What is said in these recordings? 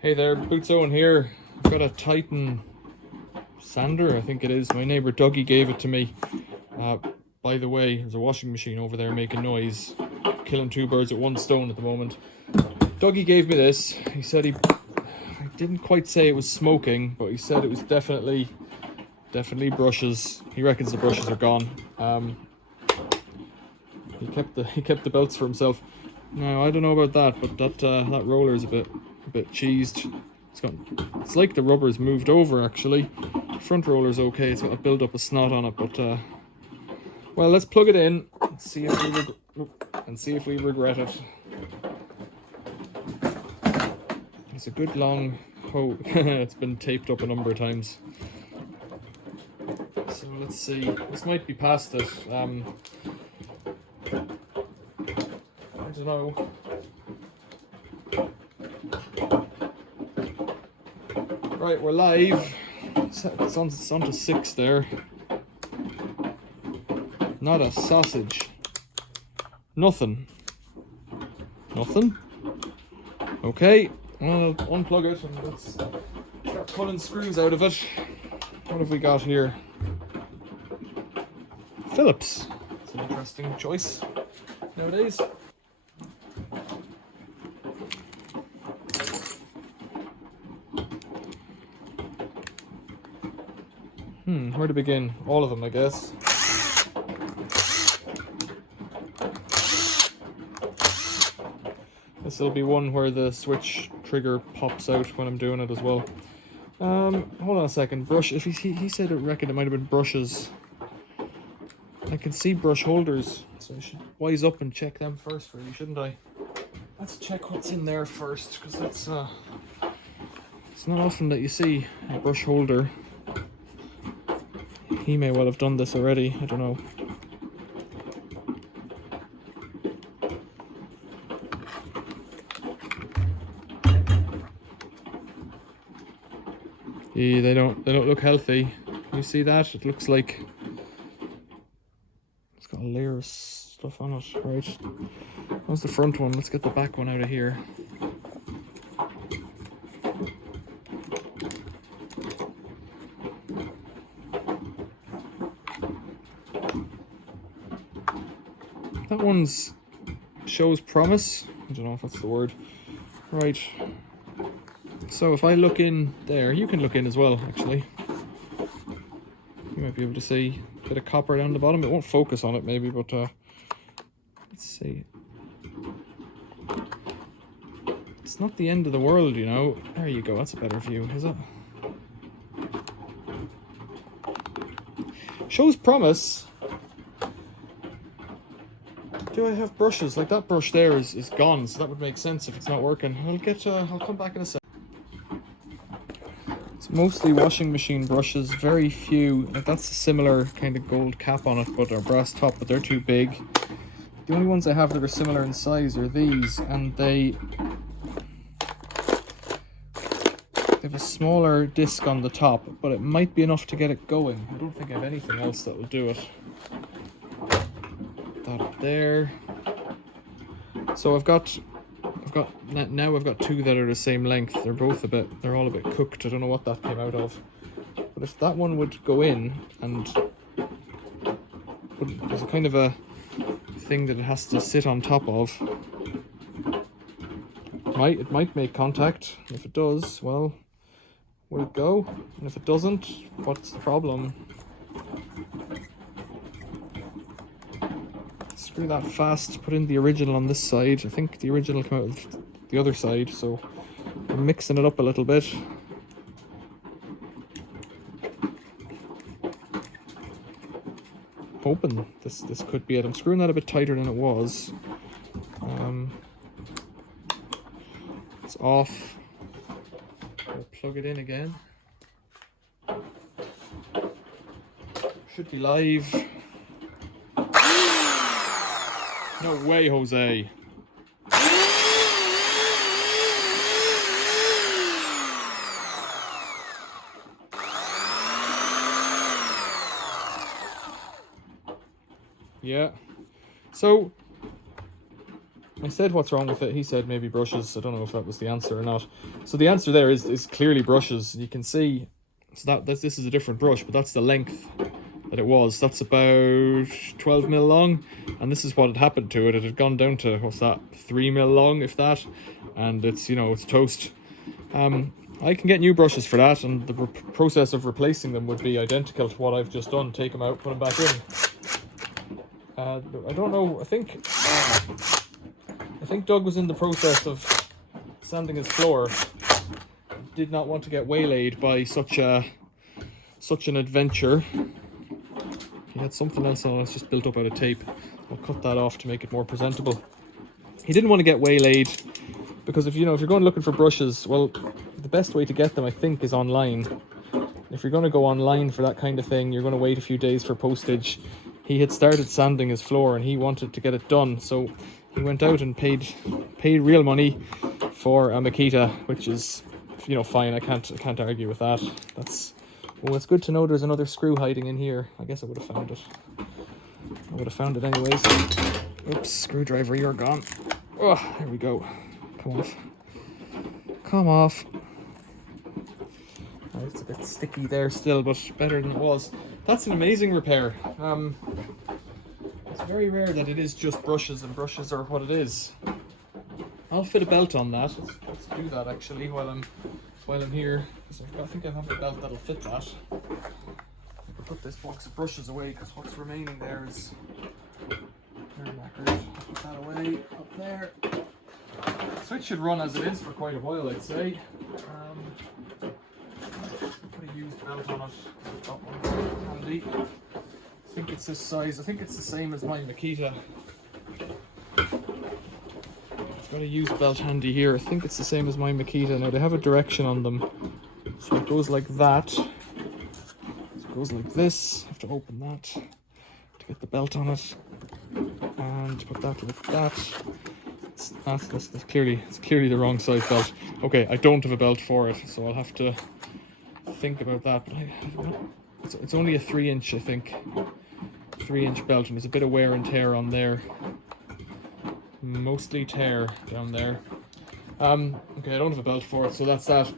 Hey there, Boots Owen here. I've got a Titan sander, I think it is. My neighbour Dougie gave it to me. By the way, there's a washing machine over there making noise. Killing two birds with one stone at the moment. Dougie gave me this. He said I didn't quite say it was smoking, but he said it was definitely brushes. He reckons the brushes are gone. He kept the belts for himself. Now I don't know about that, but that roller is a bit cheesed. It's like the rubber's moved over actually. The front roller's okay. It's got a build up of snot on it, but well, let's plug it in and see if we regret it. It's a good long hose. It's been taped up a number of times. So let's see. This might be past it. I don't know. Right, we're live. It's on to 6 there. Not a sausage. Nothing. Okay, I'll unplug it and let's start pulling screws out of it. What have we got here? Phillips. It's an interesting choice nowadays. Where to begin? All of them, I guess. This will be one where the switch trigger pops out when I'm doing it as well. Hold on a second. Brush. If he said it might have been brushes. I can see brush holders, so I should wise up and check them first, really, shouldn't I? Let's check what's in there first, because that's it's not often that you see a brush holder. He may well have done this already, I don't know. Yeah, they don't look healthy. You see that? It looks like it's got a layer of stuff on it. Right. That's the front one. Let's get the back one out of here. That one's shows promise. I don't know if that's the word. Right. So if I look in there, you can look in as well, actually. You might be able to see a bit of copper down the bottom. It won't focus on it maybe, but let's see. It's not the end of the world, you know. There you go, that's a better view, is it? Shows promise. Do I have brushes? Like that brush there is gone, so that would make sense if it's not working. I'll come back in a sec. It's mostly washing machine brushes, very few. Like that's a similar kind of gold cap on it, but or brass top, but they're too big. The only ones I have that are similar in size are these, and they have a smaller disc on the top, but it might be enough to get it going. I don't think I have anything else that will do it. That up there. So I've got two that are the same length. They're all a bit cooked. I don't know what that came out of. But if that one would go in, and there's a kind of a thing that it has to sit on top of. It might make contact. If it does, well, will it go? And if it doesn't, what's the problem? Screw that fast, put in the original on this side. I think the original came out of the other side, so I'm mixing it up a little bit. Hoping this could be it. I'm screwing that a bit tighter than it was. It's off. I'll plug it in again. Should be live. No way, Jose. Yeah. So I said, what's wrong with it? He said maybe brushes. I don't know if that was the answer or not. So the answer there is clearly brushes. You can see, so this is a different brush, but that's the length that it was. That's about 12 mil long, and this is what had happened to it. It had gone down to, what's that, 3 mil long, if that, and it's, you know, it's toast. I can get new brushes for that, and the process of replacing them would be identical to what I've just done. Take them out, put them back in. I don't know, I think Doug was in the process of sanding his floor. Did not want to get waylaid by such an adventure. He had something else on it, it's just built up out of tape. I'll cut that off to make it more presentable. He didn't want to get waylaid because if you're going looking for brushes, well, the best way to get them, I think, is online. If you're going to go online for that kind of thing, you're going to wait a few days for postage. He had started sanding his floor and he wanted to get it done, so he went out and paid real money for a Makita, which is, fine. I can't argue with that. Well, it's good to know there's another screw hiding in here. I guess I would have found it. I would have found it anyways. Oops, screwdriver, you're gone. Oh, there we go. Come off. Come off. Oh, it's a bit sticky there still, but better than it was. That's an amazing repair. It's very rare that it is just brushes, and brushes are what it is. I'll fit a belt on that. Let's do that actually while I'm here. I think I have a belt that'll fit that. I can put this box of brushes away because what's remaining there is very knackered. Put that away up there. So it should run as it is for quite a while, I'd say. Put a used belt on it. Got one handy. I think it's this size. I think it's the same as my Makita. I've got a used belt handy here. I think it's the same as my Makita. Now they have a direction on them. So it goes like that. So it goes like this. I have to open that to get the belt on it. And put that like that. That's clearly the wrong size belt. Okay, I don't have a belt for it, so I'll have to think about that. But it's only a 3-inch, I think. 3-inch belt, and there's a bit of wear and tear on there. Mostly tear down there. Okay, I don't have a belt for it, so that's that.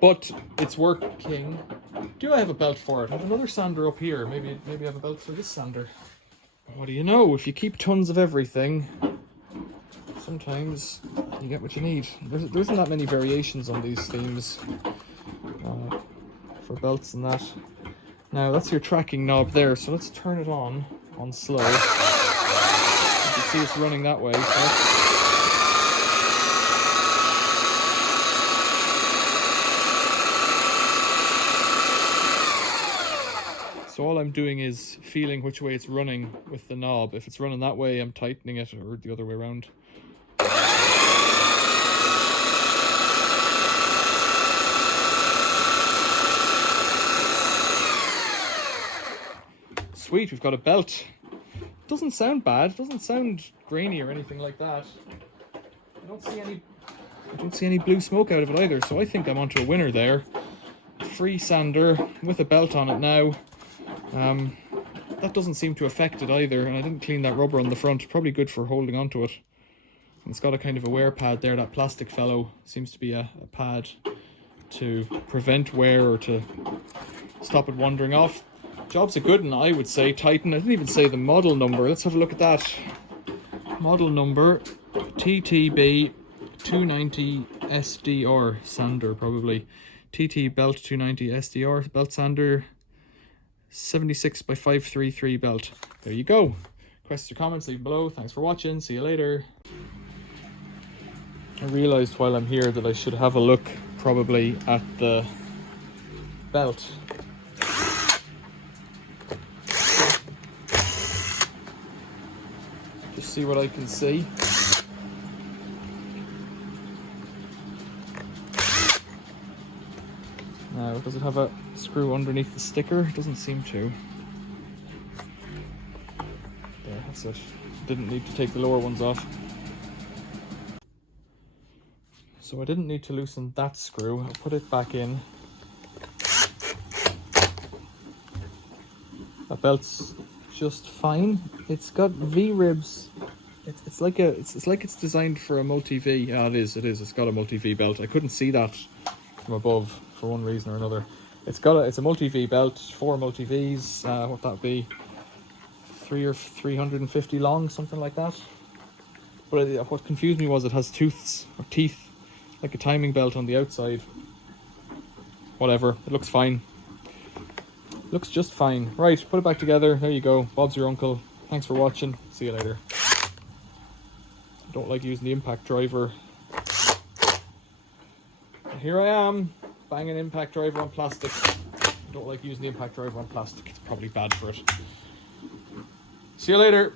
But it's working. Do I have a belt for it? I have another sander up here. Maybe I have a belt for this sander. What do you know? If you keep tons of everything, sometimes you get what you need. There isn't that many variations on these themes for belts and that. Now that's your tracking knob there, so let's turn it on slow. You can see it's running that way. So all I'm doing is feeling which way it's running with the knob. If it's running that way, I'm tightening it, or the other way around. Sweet, we've got a belt. Doesn't sound bad. Doesn't sound grainy or anything like that. I don't see any blue smoke out of it either. So I think I'm onto a winner there. Free sander with a belt on it now. That doesn't seem to affect it either, and I didn't clean that rubber on the front. Probably good for holding onto it. And it's got a kind of a wear pad there. That plastic fellow seems to be a pad to prevent wear or to stop it wandering off. Job's a good one, I would say. Titan. I didn't even say the model number. Let's have a look at that. Model number TTB290SDR sander, probably. TT belt 290 SDR belt sander, 76 by 533 belt. There you go. Questions or comments, leave below. Thanks for watching. See you later. I realized while I'm here that I should have a look probably at the belt. Just see what I can see. Now, does it have a screw underneath the sticker? It doesn't seem to. There, that's it. Didn't need to take the lower ones off. So I didn't need to loosen that screw. I'll put it back in. That belt's just fine. It's got V-ribs It's like a it's like it's designed for a multi-V. Yeah, it is. It's got a multi-V belt. I couldn't see that from above for one reason or another. It's a multi-V belt, 4 multi-Vs. What that be? 350 long, something like that. But what confused me was it has teeth, like a timing belt on the outside. Whatever, it looks fine. Looks just fine. Right, put it back together. There you go. Bob's your uncle. Thanks for watching. See you later. Don't like using the impact driver. And here I am, banging impact driver on plastic. Don't like using the impact driver on plastic. It's probably bad for it. See you later.